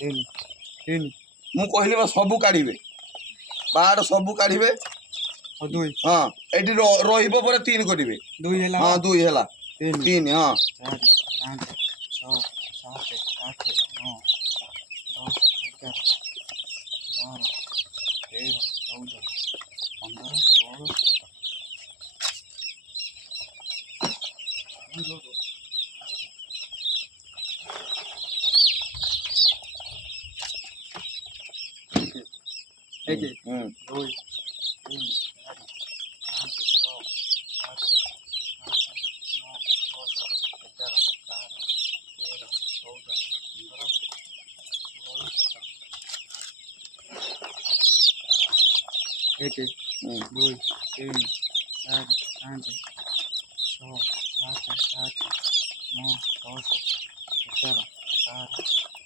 ତିନି ତିନି ମୁଁ କହିଲି ବା ସବୁ କାଢ଼ିବେ ବାହାଡ଼ ସବୁ କାଢ଼ିବେ। ଦୁଇ ହଁ ଏଠି ରହିବ ପରେ 3 କରିବେ। ଦୁଇ ହେଲା ହଁ 2 ହେଲା ତିନି 3 ହଁ 4 5 6 7 8 9 10 11 12 13 14 15 16 ଏକ ଦୁଇ ତିନି ଚାରି ପାଞ୍ଚ ଛଅ ସାତ ଆଠ ନଅ ଦଶ 11 12 13 14 15 16 17 ଏକ ଦୁଇ ତିନି ଚାରି ପାଞ୍ଚ ଛଅ ସାତ ଆଠ ନଅ 10 11 12